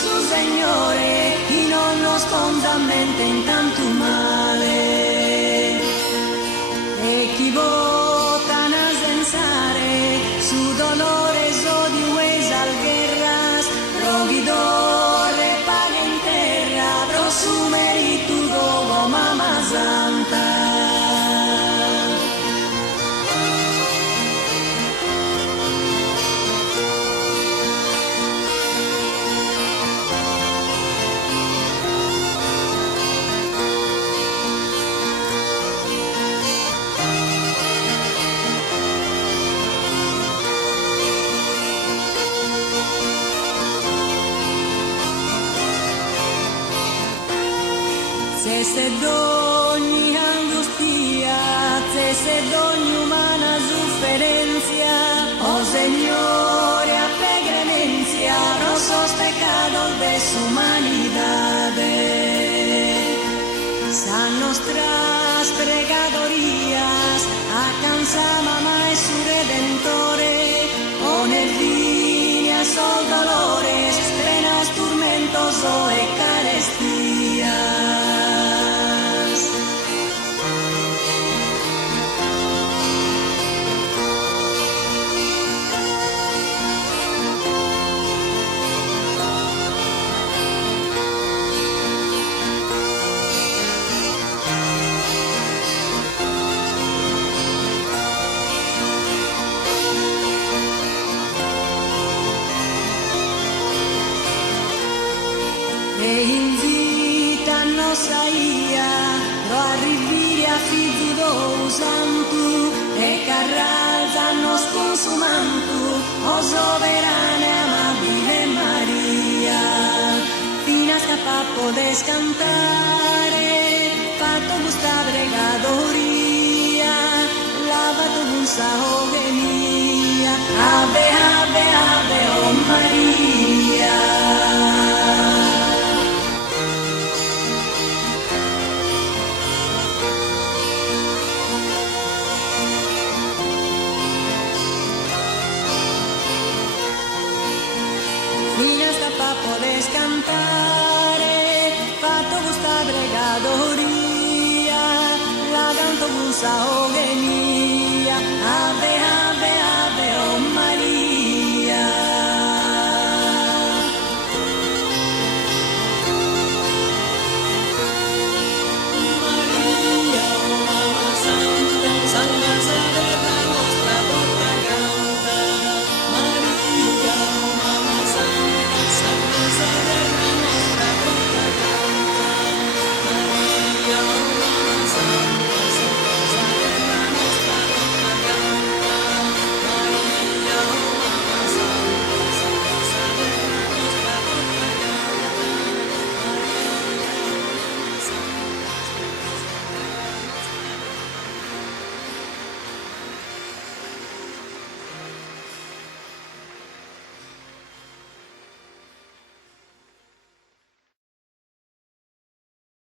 su Signore, chi non nascondamente in tanto male. E chi vota a sensare, su dolore so di uesa guerras, roghidore paga in terra, pro su merito dopo mamma santa. Se d'ogni angustia, se d'ogni umana sofferencia, oh Signore, a peregrinancia, rosos pecados de su humanidad. San nuestras pregadorías, alcanzama más su Redentore, pone fin a sol dolores, penas, tormentos o carestías. E invita a nostra ia, pro arrivire a figlio do santo, e carralza nos consumantu, o soverana e amabile Maria. Fino a scappare podes cantare, fatto gusta bregadoria, lavato gusta ove mia, ave, ave, ave, oh Maria. Podes cantare, fatto gusta bregadoria, la canto gusta ove mia, ave